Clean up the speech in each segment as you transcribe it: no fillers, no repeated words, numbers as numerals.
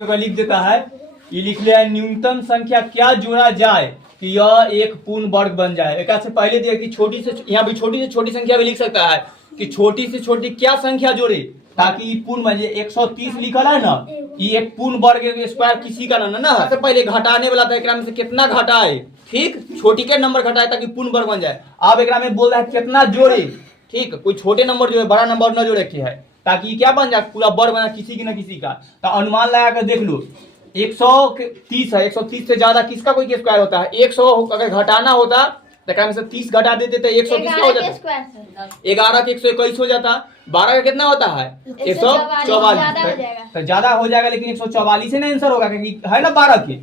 तो लिख देता है, ये लिख लिया है न्यूनतम संख्या क्या जोड़ा जाए कि यह एक पूर्ण वर्ग बन जाए। एक से पहले दिया कि छोटी से, यहाँ भी छोटी से छोटी संख्या भी लिख सकता है कि छोटी से छोटी क्या संख्या जोड़े ताकि पूर्ण बन जाए। 130 लिखल है ना, ये एक पूर्ण वर्ग स्क्वायर किसी का ना है। तो पहले घटाने वाला था, एक में से कितना घटाए, ठीक, छोटी के नंबर घटाए ताकि पूर्ण वर्ग बन जाए। अब एक में बोल रहा है कितना जोड़े, ठीक, कोई छोटे नंबर जोड़े, बड़ा नंबर न जोड़े के है ताकि क्या बन जाए, पूरा वर्ग बना किसी की ना किसी का। तो अनुमान लगा कर देख लो, 130 है, 130 से ज्यादा किसका कोई स्क्वायर होता है। 100 अगर घटाना होता तो में से 30 घटा देते तो 120 का हो जाता, 11 के 121 हो जाता, 12 का कितना होता है 144, तो ज्यादा हो जाएगा लेकिन 144 ही ना आंसर होगा क्योंकि है ना 12 के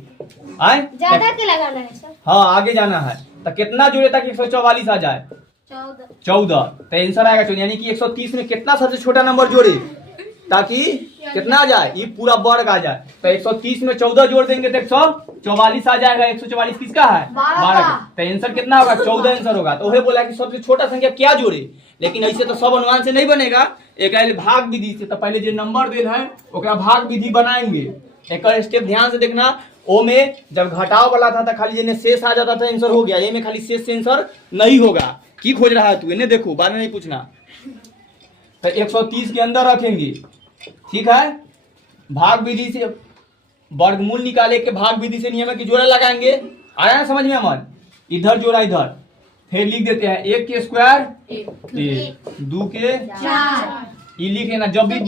आए ज्यादा के लगाना है सर। हाँ आगे जाना है, तो कितना जोड़े ताकि 144 आ जाए 14, तो आंसर आएगा 14। यानी कि 130 में कितना सबसे छोटा नंबर जोड़े ताकि कितना आ जाए, ये पूरा वर्ग आ जाए। तो 130 में 14 जोड़ देंगे तो 144 आ जाएगा। 144 किसका है 12 का, तो आंसर कितना होगा 14 आंसर होगा। तो वही बोला कि सबसे छोटा संख्या क्या जोड़े, लेकिन ऐसे तो सब अनुमान से नहीं बनेगा, एक भाग विधि से। तो पहले जो नंबर देना है ओकरा भाग विधि बनाएंगे। एक स्टेप ध्यान से देखना, ओ में जब घटाव वाला था तो खाली जिन्हें शेष आ जाता था आंसर हो गया, ए में खाली शेष से आंसर नहीं होगा। की खोज रहा है तू, इन्हें देखो बाद में नहीं पूछना। तो 130 के अंदर रखेंगे, ठीक है, भाग विधि से वर्गमूल निकाले के भाग विधि से नियम की जोड़ा लगाएंगे। आया ना समझ में अमन, इधर जोड़ा इधर, फिर लिख देते हैं 1 के स्क्वायर 1, 2 के 4, ये लिखे ना जब भी ठीक,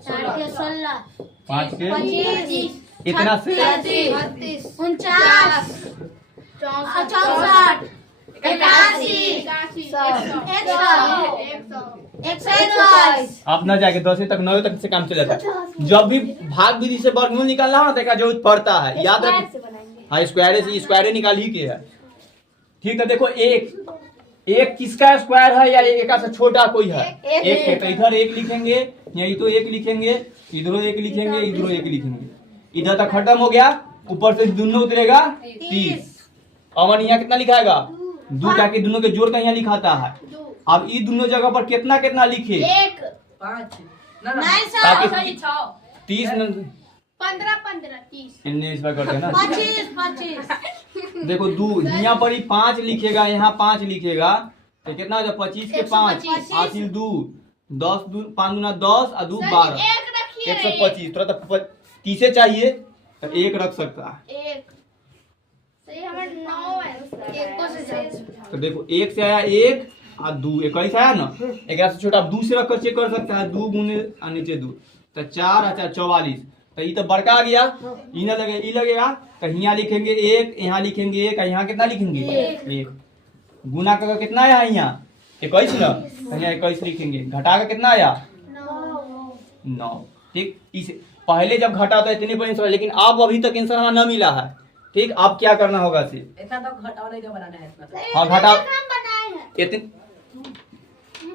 4 के 16, 5 के 25, इतना से 39, 49, 64, 81, 121। आप न जाके 10 तक 9 तक से काम चलेगा। जब भी भाग विधि से वर्गमूल निकालना हो ना तो जरूरत पड़ता है, याद रख। हाँ स्क्वायर से स्क्वायर निकाल ही के है, ठीक है। देखो एक किसका स्क्वायर है या एक से छोटा कोई है, एक है, तो इधर 1 लिखेंगे, यही तो 1 लिखेंगे, इधर 1 लिखेंगे, इधर 1 लिखेंगे, इधर तक खत्म हो गया। ऊपर से दोनों उतरेगा 30। अमन यहाँ कितना लिखाएगा 2, ताकि दोनों के जोड़ का यहाँ लिखाता है। अब ये दोनों जगह पर कितना कितना लिखे 1, 5, ताकि 30 15, 30, इस बार करते हैं ना 25। देखो 2 यहाँ पर ही 5 लिखेगा, यहाँ 5 लिखेगा तो कितना हो जाए 25 के 5 हासिल 2, 10 5 दूना 10 और 2 12, 125। थोड़ा तो 30 चाहिए तो 1 रख सकता है। तो देखो 1 से आया 1 और 2 21 आया ना, 11 से छोटा 2 से रखकर चेक कर सकता है, 2 गुने नीचे 2 तो 4 और 4 44। तो ये तो बड़का आ गया, ये ना लगे ये लगेगा तो यहाँ लिखेंगे 1, यहाँ लिखेंगे 1, यहाँ कितना लिखेंगे 1। गुना का कितना आया यहाँ 21 ना, यहाँ 21 लिखेंगे। घटा का कितना आया 9, ठीक। इस पहले जब घटा तो इतने पर आंसर, लेकिन अब अभी तक आंसर हमें न मिला है, ठीक। अब क्या करना होगा से इतना तो घटाव नहीं बनाना है इतना। हाँ घटा इतने,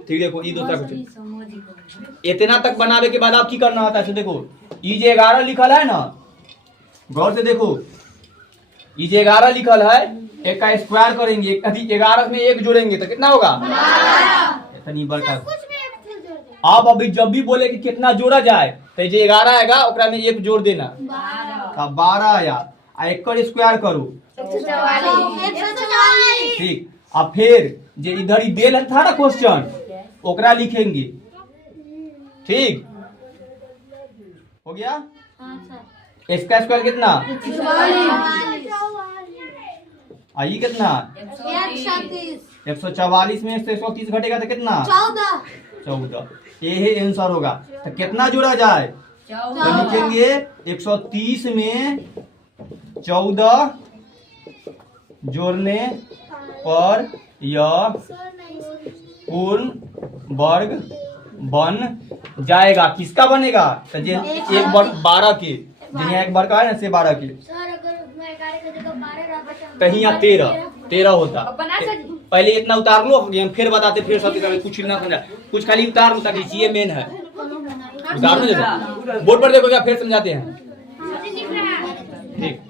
ठीक। देखो ये दूसरा कुछ इतना तक बनावे के बाद आप की करना होता है। देखो ये जो 11 लिखल है ना, गौर से देखो ये जो 11 लिखल है, एक का स्क्वायर करेंगे, 11 में 1 जोड़ेंगे तो कितना होगा 12। इतनी बड़का। अब अभी जब भी बोले कि कितना जोड़ा जाए तो जो 11 आएगा ओकरा में 1 जोड़ देना, 12 आया, एक कर स्क्वायर करो 144। ठीक। अब फिर जो इधर ही देल था ना क्वेश्चन ओकरा लिखेंगे, ठीक हो गया। इसका स्क्वायर कितना आई कितना 144 में से 130 घटेगा तो कितना 14। ये आंसर होगा। तो कितना जोड़ा जाए तो लिखेंगे 130 में 14 जोड़ने पर यह पूर्ण वर्ग बन जाएगा। किसका बनेगा तो एक वर्ग 12 के, जिन्हें एक वर्ग है ना से 12 के, कहीं यहाँ 13 होता। पहले इतना उतार लो फिर बताते, फिर सब कुछ ना समझा, कुछ खाली उतार लो ताकि ये मेन है। उतार लो जैसे बोर्ड पर देखो क्या फिर समझाते हैं, ठीक।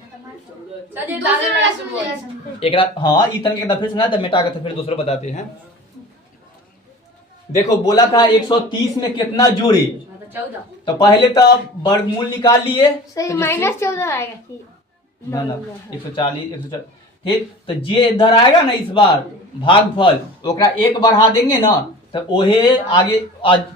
एक हाँ इतने के फिर समझा मेटा के फिर दूसरा बताते हैं। देखो बोला था 130 में कितना जोड़े, 14 तो पहले तो वर्गमूल निकाल लिए सही तो माइनस 14 आएगा कि ना 140 140 ठीक। तो जे इधर आएगा ना इस बार भागफल ओकरा एक बढ़ा देंगे ना तो ओहे आगे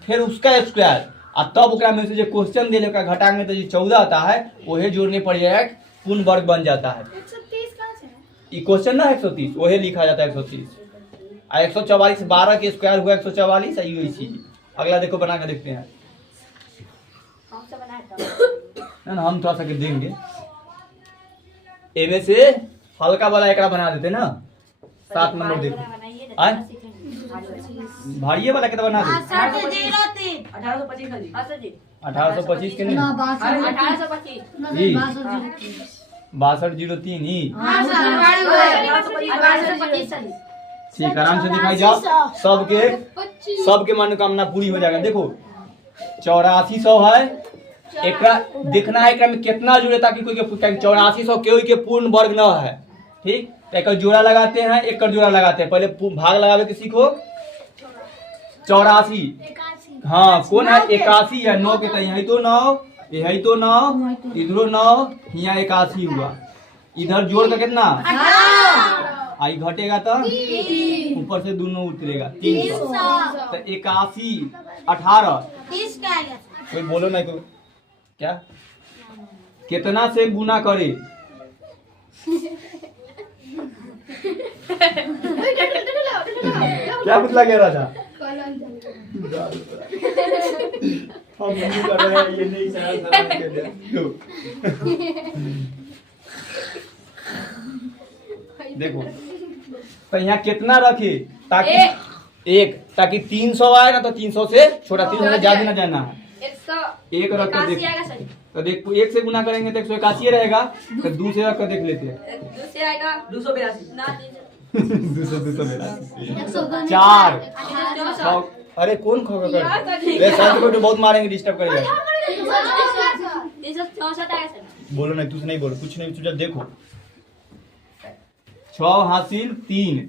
फिर उसका स्क्वायर और तब ओकरा में से जो क्वेश्चन देने का घटाएंगे तो जो 14 आता है ओहे जोड़ने पड़ जाएगा पूर्ण वर्ग बन जाता है। 130 कहां से है? ये क्वेश्चन ना 130 ओहे लिखा जाता है 130 और 144 12 के स्क्वायर हुआ 144 है यही चीज। अगला देखो बना के देखते हैं ना हम थोड़ा सा के देंगे एमे से हल्का वाला एकड़ा बना देते ना 7 नंबर देखो आए भारी वाला कितना बना दे 1825 है जी 1825 के नहीं 1825 जी 6203 ही ठीक आराम से दिखाई जाओ सबके मनोकामना पूरी हो जाएगा। देखो 8400 है एकरा देखना है एकरा में कितना जुड़े ताकि कोई के 8400 कोई के पूर्ण वर्ग न है ठीक। तो एक जोड़ा लगाते हैं एक जोड़ा लगाते हैं पहले भाग लगावे के सीखो 84 हाँ कौन है 81 है 9 के तो यही तो 9 यही तो 9 इधरो 9 यहाँ 81 हुआ इधर जोड़ का कितना आई घटेगा तो ऊपर से दोनों उतरेगा 300 तो 81 18 कोई बोलो ना कोई क्या कितना से गुना करे क्या पुतला कह रहा था हम नहीं कर रहे हैं ये नहीं समझ के लिए देखो तो यहाँ कितना रखे ताकि एक ताकि 300 आए ना तो 300 से छोटा 300 से ज्यादा ना जाना है एक रख कर देख तो देख एक से गुना करेंगे तो 181 रहेगा तो 2 से रख कर देख लेते हैं 282 4 अरे कौन खो कर तो बहुत मारेंगे डिस्टर्ब करेगा बोलो नहीं तुझे नहीं बोलो कुछ नहीं तुझे देखो 6 हासिल 3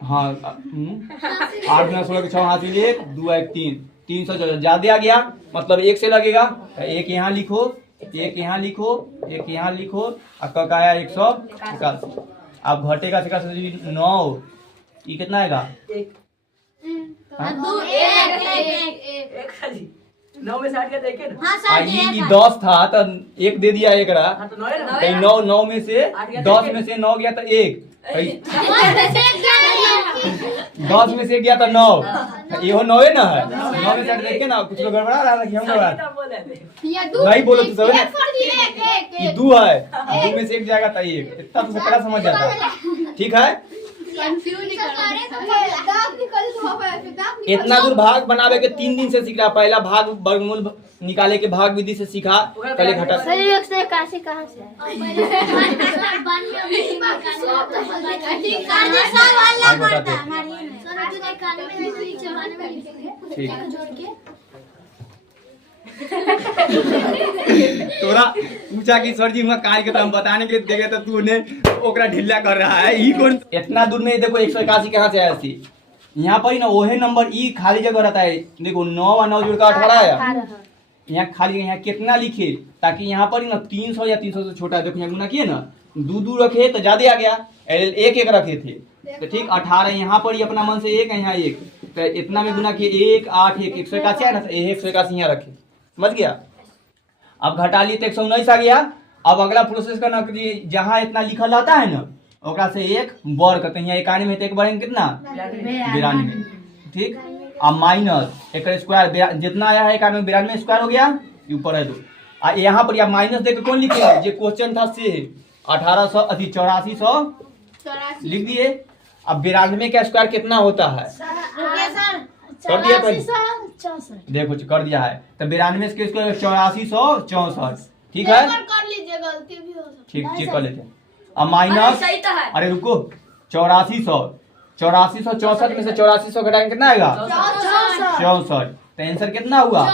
हाँ 8 9 16 के 6 हासिल 1 2 1 3 300 ज्यादा आ गया मतलब एक से लगेगा एक यहाँ लिखो एक यहाँ लिखो एक यहाँ लिखो और कब आया 181 आप घटेगा 9 ये कितना आएगा 9 में 60 का देखे ना ये 10 था तो एक दे दिया एक रहा हाँ तो 9 है ना 9 में से 10 में से 9 गया तो 1 10 में से गया तो 9 ये 9 है ना है 9 में से देख के ना कुछ लोग गड़बड़ा रहा है कि हम गड़बड़ा नहीं बोलो तो सब ये 2 है 2 में से 1 जाएगा तो 1 इतना तो सकड़ा समझ जाता है ठीक है। इतना दूर भाग बनावे के 3 दिन से सीख रहा पहला भाग वर्गमूल निकाले के भाग विधि से सीखा पहले घटा 181 कहां से तोरा पूछा कि सर जी वहाँ काहे के तो हम बताने के देखे तो तू ने ओकरा ढिल्ला कर रहा है ई कौन इतना दूर में देखो 181 कहाँ से आया थी यहाँ पर ही ना वही नंबर ई खाली जगह रहता है देखो 9 और 9 जुड़ का 18 है यहाँ खाली यहाँ कितना लिखे ताकि यहाँ पर ही ना 300 या 300 से छोटा देखो यहाँ गुना किए ना 2 रखे तो ज्यादा आ गया एक रखे थे तो ठीक 18 यहाँ पर ही अपना मन से 1 है यहाँ 1 तो इतना में गुना किए 1 8 1 181 है ना 181 यहाँ रखे समझ गया। अब घटा लिए तो 119 आ गया। अब अगला प्रोसेस करना जहाँ इतना लिखल रहता है ना ओकरा से एक वर्ग तो यहाँ 91 में तो एक बढ़ेंगे कितना 92 ठीक। अब माइनस एक स्क्वायर जितना आया है 91 92 स्क्वायर हो गया ऊपर है 2 यहाँ पर या माइनस देकर कौन लिखेगा जो क्वेश्चन था से 1800 8400 लिख दिए। अब 92 का स्क्वायर कितना होता है कर दिया पहले देखो कर दिया है तो 92 के स्क्वायर 8464 ठीक है ठीक चेक कर लेते हैं। अब माइनस अरे रुको 8464 में से 8400 घटाएंगे कितना आएगा 64 तो आंसर कितना हुआ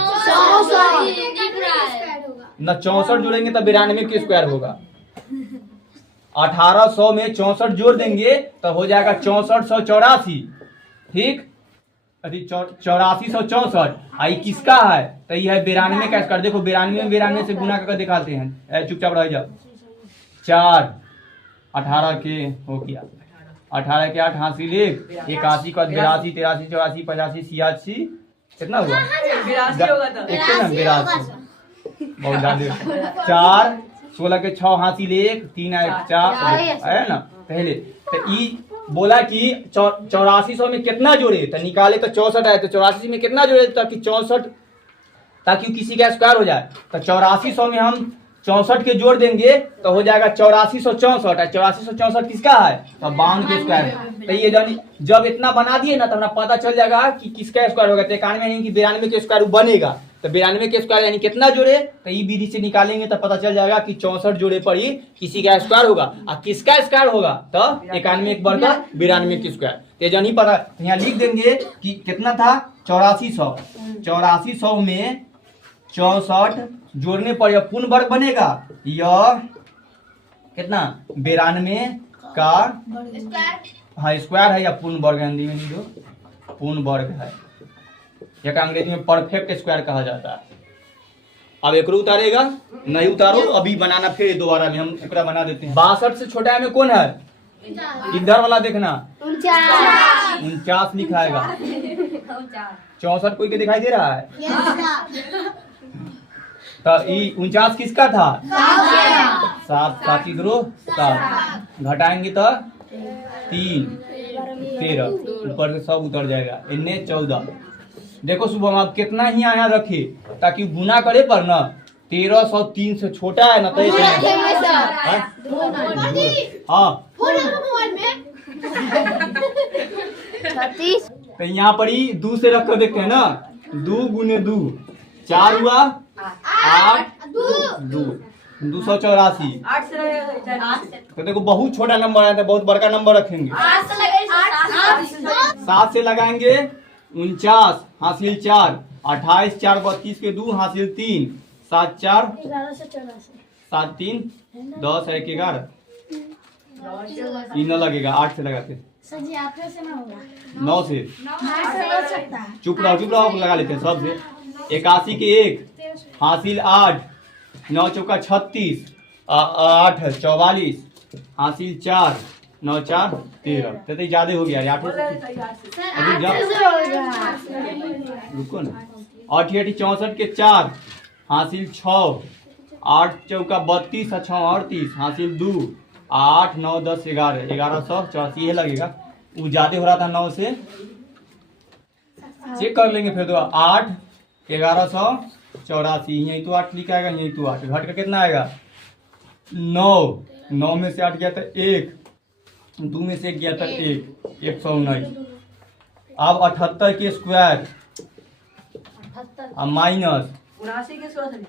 न 64 जोड़ेंगे तो 92 के स्क्वायर होगा 1800 में 64 जोड़ देंगे तो हो जाएगा 6484 ठीक अभी 8464 आई किसका है? तो ये है 92 का स्क्वायर। देखो 92 से गुना करके दिखाते हैं, चुपचाप रह जाओ। 4 18 के हो गया, 18 के 8 हासिल 1, 81 का 82 83 84 85 86 कितना हुआ? 82 होगा तो 82 बहुत ज्यादा। 4 16 के 6 हासिल 1 3 4 है ना पहले। तो ई बोला कि 8400 में कितना जोड़े, तो निकाले तो 64 आए, तो 84 में कितना जोड़े ताकि 64 ताकि किसी का स्क्वायर हो जाए। तो 8400 में हम 64 के जोड़ देंगे तो हो जाएगा 8464। 8464 किसका है? तो 52 के स्क्वायर है। तो ये जब इतना बना दिए ना तो हमें पता चल जाएगा कि किसका स्क्वायर होगा। तो 91 यानी कि 92 के स्क्वायर बनेगा। तो 92 के स्क्वायर यानी कितना जोड़े, तो ये विधि से निकालेंगे तो पता चल जाएगा कि 64 जोड़े पर ही किसी का स्क्वायर होगा। और किसका स्क्वायर होगा? तो 91 एक वर्ग 92 के स्क्वायर। तो ये नहीं पता तो यहाँ लिख देंगे कि कितना था 8400। 8400 में 64 जोड़ने पर यह पूर्ण वर्ग बनेगा। यह कितना 92 का हाँ स्क्वायर है या पूर्ण वर्ग है, हिंदी में नहीं दो पूर्ण वर्ग है, या अंग्रेजी में परफेक्ट स्क्वायर कहा जाता है। अब एक उतारेगा नहीं उतारो, अभी बनाना फिर दोबारा में हम एक बना देते हैं। 62 से छोटा में कौन है? इधर वाला देखना 49 लिखाएगा। 64 कोई के दिखाई दे रहा है? तो 49 किसका था? 7 7 इधरो 7 घटाएंगे तो 3 13 ऊपर से सब उतर जाएगा। इन्हें 14। देखो सुबह आप कितना ही आया रखे ताकि गुना करे पर ना 1303 से छोटा है ना तो हाँ तो यहाँ पर ही 2 से रख कर देखते हैं ना। 2 गुने 2 4 हुआ 8 2 284। 8 से लगेगा। तो देखो बहुत छोटा नंबर आया था, बहुत बड़का नंबर रखेंगे। 7 से लगाएंगे 49 हासिल 4 28 4 32 के 2 हासिल 3 7 4 7 3 10 1 11 न लगेगा। 8 से लगाते 9 से चुप रहो लगा लेते हैं सब से। 81 के 1 हासिल 8 9 चौका 36 8 44 हासिल 4 9 4 13। तो ज्यादा हो गया 8 रुको ना। 88 64 के 4 हासिल 6 8 चौका 32 6 38 हासिल 2 8 9 10 11 1184 ये लगेगा। वो ज्यादा हो रहा था 9 से चेक कर लेंगे फिर। तो 8 1184 यही तो 8 लिखा आएगा, यही तो 8 घट का कितना आएगा 9 में से 8 गया था 1 2 में से 1 गया था 1 119। अब 78 के स्क्वायर माइनस 79 के स्क्वायर।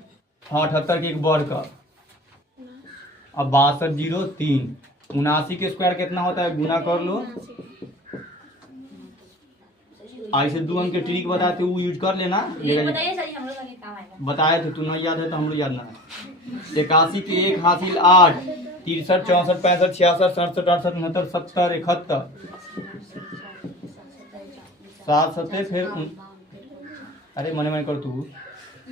हाँ 78 के एक वर्ग का। अब 62 0 3 79 के स्क्वायर कितना होता है गुना कर लो। ऐसे 2 अंक के ट्रिक बताते वो यूज कर लेना। बताए थे तू नहीं याद है तो हम लोग याद ना है। 81 के 1 हासिल 8 63 64 65 66 67 68 69 70 71 7 7 फिर अरे मने कर तू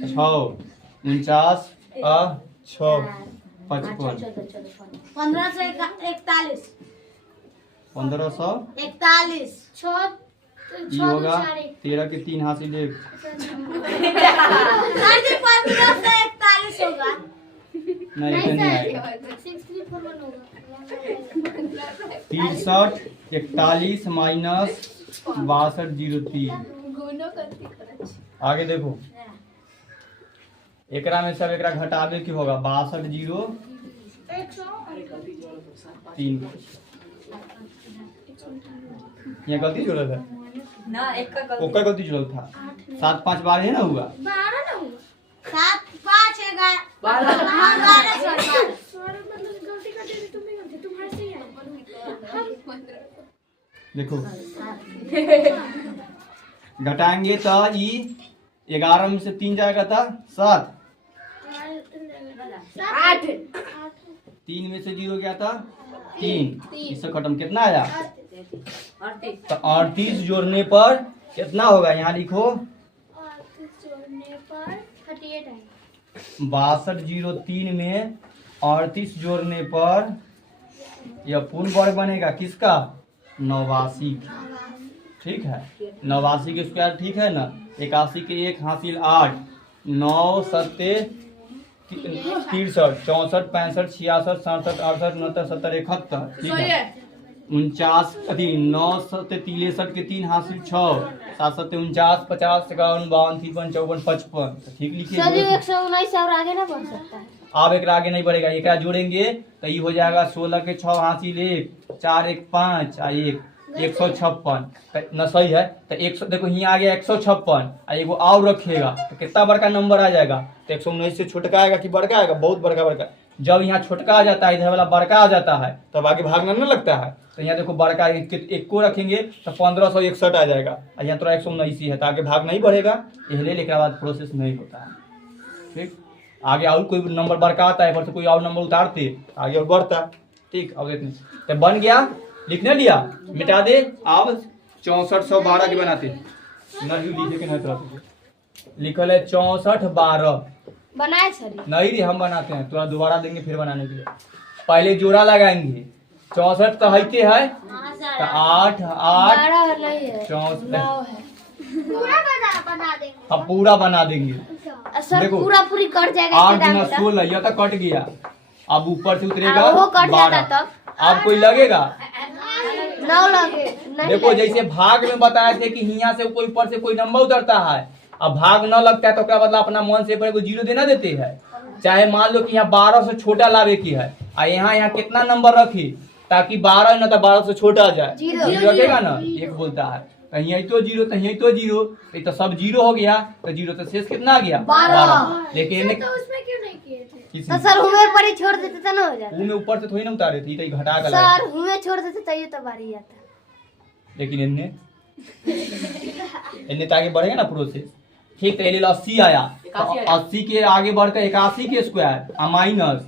6 49 6 55 1541 ये होगा 13 के 3 हासिल 1 नहीं इतना नहीं आएगा। 63 41 माइनस 62 03। आगे देखो एकरा में सब एकरा घटावे की होगा 62 0 3। यहाँ गलती जोड़ा था ना एक का ओकर गलती जोड़ा था 7 5 12 है ना हुआ 7 5 देखो घटाएंगे तो ई 11 में से 3 जाएगा था 7 8 3 में से 0 गया था 3 इससे खत्म कितना आया तो 38 जोड़ने पर कितना होगा यहाँ लिखो। 38 जोड़ने पर 38 आएगा। 6203 में 38 जोड़ने पर यह पूर्ण वर्ग बनेगा किसका? 89 का। ठीक है, 89 के स्क्वायर ठीक है ना। 81 के 1 हासिल 8, 9 सत्ते 63, 64, 65, 66, 67, 68, 69, 70, 71। ठीक है, 49 9 सत्ते 63 के 3 हासिल 6, 7 सत्ते 49, 50, 51, 52, 53, 54, 55। ठीक लिखिए। 119 और आगे ना बढ़ सकता है। अब एक आगे नहीं बढ़ेगा, एक जोड़ेंगे तो ये हो जाएगा 16 के 6 हासिल 1, 4 1 5 और 156 न सही है। तो 100 देखो यहाँ आ गया 156 और एगो और रखिएगा तो कितना बड़का नंबर आ जाएगा? तो 119 से छोटका आएगा कि बड़का आएगा? बहुत बड़का बड़का। जब यहाँ छोटका आ जाता है, इधर वाला बड़का आ जाता है, तब आगे भागना नहीं लगता है। तो यहाँ देखो बड़का एक को रखेंगे तो 1561 आ जाएगा और यहाँ थोड़ा 179 है, तो आगे भाग नहीं बढ़ेगा, इसलिए लेकिन बाद प्रोसेस नहीं होता है। ठीक, आगे और कोई नंबर बड़का आता है, पर से कोई और नंबर उतारते आगे और बढ़ता। ठीक, अब देखने तो बन गया, लिखने लिया, मिटा दे। अब 6412 के बनाते लिखे के नहीं लिखल है 6412 बनाए सर नहीं रे, हम बनाते हैं, थोड़ा दोबारा देंगे फिर बनाने के लिए। पहले जोड़ा लगाएंगे, 64 तो है के है तो 8 8 नहीं है 64 पूरा बना देंगे। हम पूरा बना देंगे। सर देखो, पूरा पूरी कट जाएगा। 8 गुना 16 यह तो कट गया, अब ऊपर से उतरेगा वो कट जाता 12। तब अब कोई लगेगा 9 लगे नहीं देखो लगे। जैसे भाग में बताए थे कि यहाँ से कोई ऊपर से कोई नंबर उतरता है, अब भाग न लगता है तो क्या मतलब अपना मन से पर जीरो देना देते हैं। चाहे मान लो कि यहाँ 12 से छोटा लावे की है और यहाँ कितना नंबर रखी ताकि 12 न तो 12 से छोटा आ जाए, जीरो रखेगा ना, एक बोलता है कहीं तो जीरो कहीं तो जीरो, तो सब जीरो हो गया, तो जीरो तो शेष कितना आ गया 12। लेकिन तो उसमें क्यों नहीं किए थे? किसी सर हुए पर ही छोड़ देते तो ना हो जाता। में ऊपर से थोड़ी ना उतारे थे, तो घटा कर सर हुए छोड़ देते तो ये तो बारी आता। लेकिन इन्हें तो आगे बढ़ेगा ना प्रोसेस। ठीक, तो 80 आया तो 80 के आगे बढ़कर 81 के स्क्वायर माइनस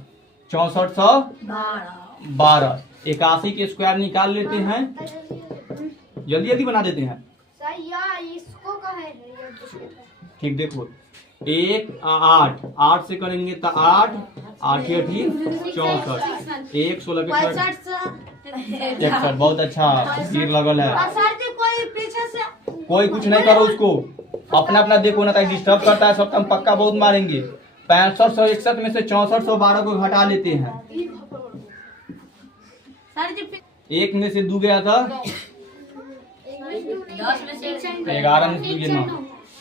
6412, 81 के स्क्वायर निकाल लेते हैं, जल्दी जल्दी बना देते हैं। सर या इसको कहे ठीक, देखो 1 8 8 से करेंगे तो 8 8 64 1 16 के 61। बहुत अच्छा तीर लगल है। सर जी कोई पीछे से कोई कुछ नहीं करो, उसको अपना अपना देखो ना, तो डिस्टर्ब करता है सब, तो हम पक्का बहुत मारेंगे। 6561 में से 6412 को घटा लेते हैं। एक में से 2 गया था, 10 में से 11 में से 2 गया 9,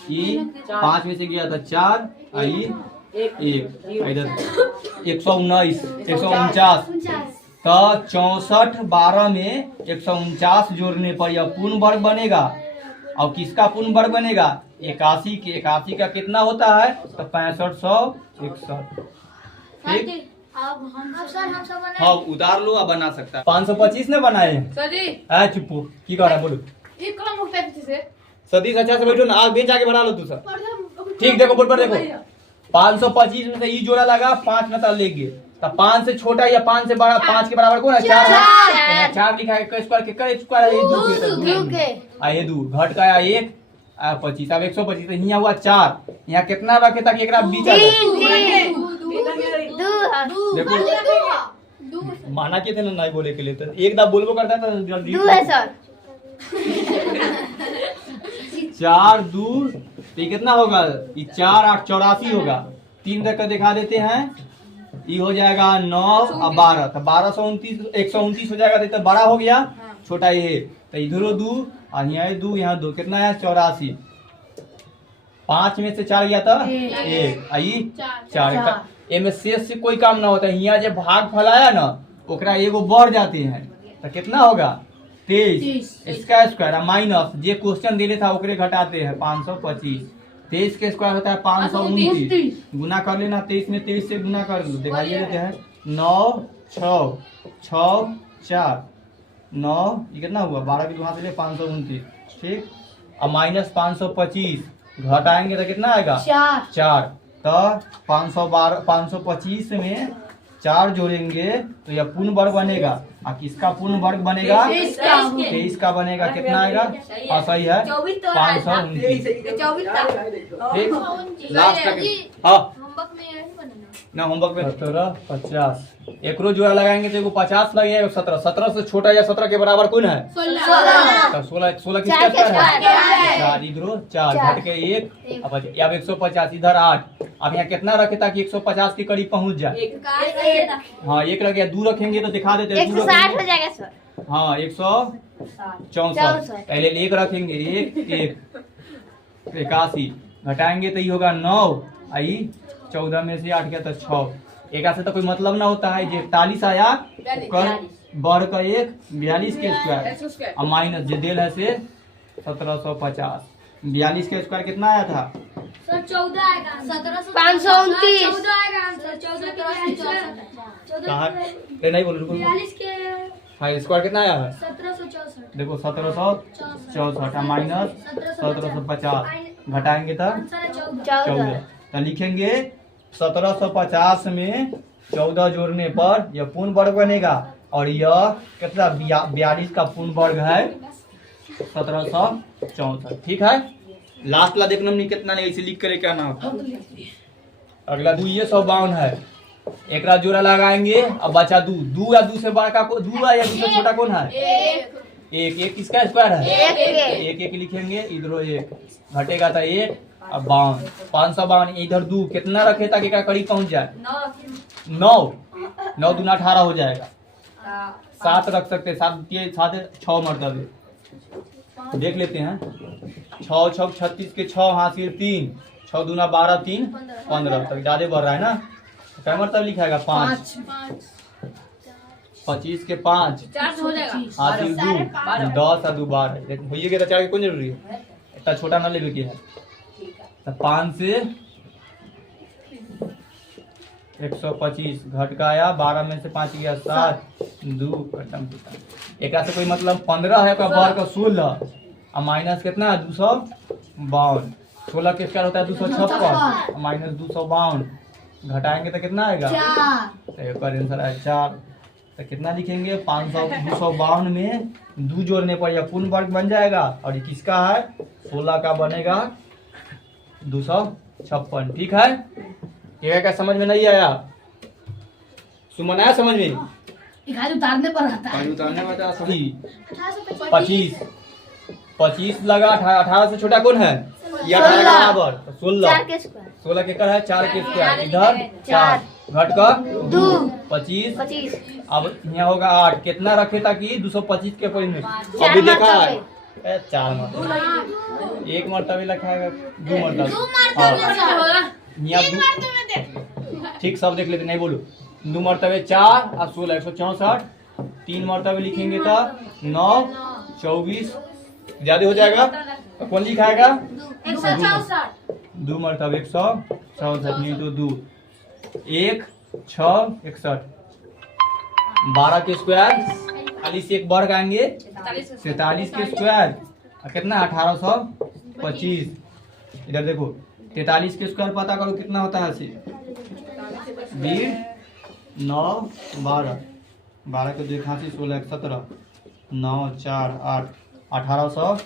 ये 5 में से गया था 4, आई 1 इधर 119 149, तो 6412 में 149 जोड़ने पर यह पूर्ण वर्ग बनेगा। और किसका पूर्ण वर्ग बनेगा? 81 के। 81 का कितना होता है? तो 6561। ठीक, हाँ उतार लो, अब बना सकता है। 525 ने बनाए हैं। चुप्पू की कर रहा है, बोलो। सतीश अच्छा से बैठो ना, आग बेच आके बढ़ा लो तू सर। ठीक, देखो बोर्ड पर देखो, 525 में से ई जोड़ा लगा, 5 में तो लेंगे, तो 5 से छोटा या 5 से बड़ा, 5 के बराबर कौन है? 4 है। 4 लिखा है, स्क्वायर के स्क्वायर है 2 के, ये 2 घट का 1 25, अब 125 तो यहाँ हुआ 4, यहाँ कितना रखे ताकि एकरा बीच आ जाए? देखो माना के थे ना नहीं बोले के लिए, तो एक दाब बोलबो करता है तो जल्दी 2 है सर। 4 2 तो ये कितना होगा? ये 4 8 84 होगा। 3 रख कर दिखा देते हैं, ये हो जाएगा 9 और 12, तो 1229 129 हो जाएगा, तो बड़ा हो गया, छोटा ये, तो इधर 2 और यहाँ 2 यहाँ 2, कितना है? 84। 5 में से 4 गया था 1, आई 4। एमे शेष से कोई काम ना होता है, यहाँ जब भाग फैलाया ना ओकरा एगो बढ़ जाते हैं, तो कितना होगा? 23 इसका स्क्वायर माइनस जे क्वेश्चन दिले था ओकरे घटाते हैं 525। 23 के स्क्वायर होता है 529, गुना कर लेना, 23 में 23 से गुना कर लो, दिखाइए देते हैं 9 6 6 4 9, ये कितना हुआ? 12 के वहां से ले 529। ठीक, और माइनस 525 घटाएंगे तो कितना आएगा? 4। तो 525 में 4 जोड़ेंगे तो यह पूर्ण वर्ग बनेगा। और किसका पूर्ण वर्ग बनेगा? 23 का बनेगा। कितना आएगा? हाँ सही है, 529। ठीक, लास्ट तक। हाँ होमवर्क में यही बनाना। ना होमवर्क में 17 50 एक रोज जोड़ा लगाएंगे तो एगो 50 लगेगा, 17 17 से छोटा या 17 के बराबर कौन है? 16 16 किसका स्क्वायर है? 4 इधरो 4 घट के 1 अब 150 इधर 8। अब यहाँ कितना रखे ताकि 150 के करीब पहुंच जाए? हाँ 1 रख गया, 2 रखेंगे तो दिखा देते हैं। 160 हो जाएगा सर। हाँ 164 पहले 1 रखेंगे, 1 81 घटाएंगे तो ये होगा 9। आई 14 में से 8 गया तो 6। एक से तो कोई मतलब ना होता है। 41 आया बढ़ का 1 42 के स्क्वायर और माइनस जे देल है से 1750। 42 के स्क्वायर कितना आया था? सर 14 आएगा। 529 14 आएगा आंसर। 14 कहाँ नहीं बोल रुको। 42 के हाँ स्क्वायर कितना आया है? 1764। देखो 1764 माइनस 1750 घटाएंगे तो 14। तो लिखेंगे 1750 में 14 जोड़ने पर यह पूर्ण वर्ग बनेगा और यह कितना 42 का पूर्ण वर्ग है 1764। ठीक है, लास्ट ला देखना नहीं कितना नहीं, इसे लिख कर क्या ना होता। अगला 2 ये 152 है। एक जोड़ा लगाएंगे अब बचा 2 या 2 से बड़ा को 2 या 2 से छोटा कौन है? 1 किसका स्क्वायर है? 1 लिखेंगे, इधर 1 घटेगा था 1 अब 52 552 इधर 2 कितना रखे ताकि करीब पहुंच जाए? 9 दूना 18 हो जाएगा। 7 रख सकते हैं, 7 6 मरतबे देख लेते हैं। 6 6 36 के 6 हासिल 3 6 दूना 12 3 15 तक ज्यादा बढ़ रहा है ना। क्या मरतबे लिखाएगा? 5 25 के 5 हो जाएगा। हासिल 2 10 और 2 12 होइए तो 4 की कौन जरूरी है? इतना छोटा ना लेवे के है। तो 5 से 125 घट का आया, 12 में से 5 गया 7 2 खत्म। एक से कोई मतलब 15 है का बार का 16 और माइनस कितना है 252। 16 के स्क्वायर होता है 256 माइनस 252 घटाएंगे तो कितना आएगा? तो एक आंसर है 4। तो कितना लिखेंगे? 252 में 2 जोड़ने पर यह पूर्ण वर्ग बन जाएगा और ये किसका है? 16 का बनेगा 256। ठीक है, ये क्या समझ में नहीं आया? सुमन आया समझ में? उतारने पर आता है। उतारने में 25 लगा 18 से छोटा कौन है? ये 18 का बराबर 16 के कर है 4 के स्क्वायर इधर 4 घट का 2 25 अब यहाँ होगा 8 कितना रखे ताकि 225 के पॉइंट में अभी देखा है 4 मरतबे 1 मरतबे लिखाएगा 2 मरतबे यहाँ ठीक सब देख लेते नहीं बोलो 2 मरतबे 4 और 16 164 3 मरतबे लिखेंगे तो 9 24 ज्यादा हो जाएगा। कौन लिखाएगा? 2 मरतबे 164 तो 2 1 6 61 12 के स्क्वायर 40 से 1 बढ़ आएंगे 43 के स्क्वायर कितना 1825। इधर देखो 43 के स्क्वायर पता करो कितना होता है? 20 9 12 12 के 2 खांसी 16 17 9 4 8 1849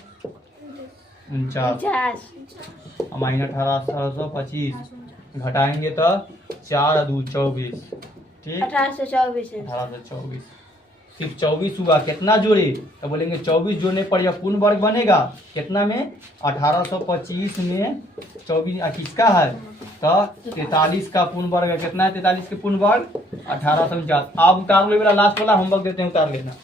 माइनस 1825 घटाएंगे तो 4 2 24। ठीक 1824 सिर्फ 24 हुआ। कितना जोड़े तो बोलेंगे 24 जोड़ने पर यह पूर्ण वर्ग बनेगा कितना में? 1825 में 24 किसका है? तो 43 का पूर्ण वर्ग है। कितना है 43 के पूर्ण वर्ग? 1849। आप उतार लो, लास्ट वाला होमवर्क देते हैं उतार लेना।